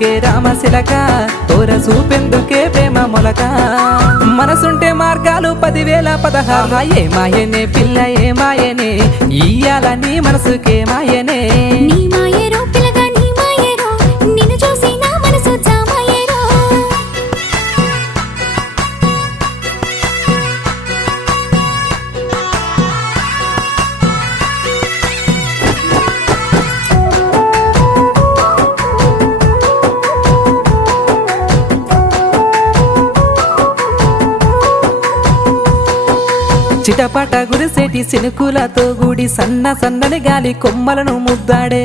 చూపెందుకే రామశిలక తోర చూపెందుకే ప్రేమ మొలక మనసుంటే మార్గాలు 10,000 16 ఏ మాయనే పిల్ల ఏ మాయనే ఇయ్యాల నీ మనసుకే మాయనే నీ మాయరో పిల్లగా నీ మాయరో నిన్ను చూసి నా మనసు జామాయరో చిటపట గురిసేటి సినుకులతో గుడి సన్న సన్నని గాలి కొమ్మలను ముద్దాడే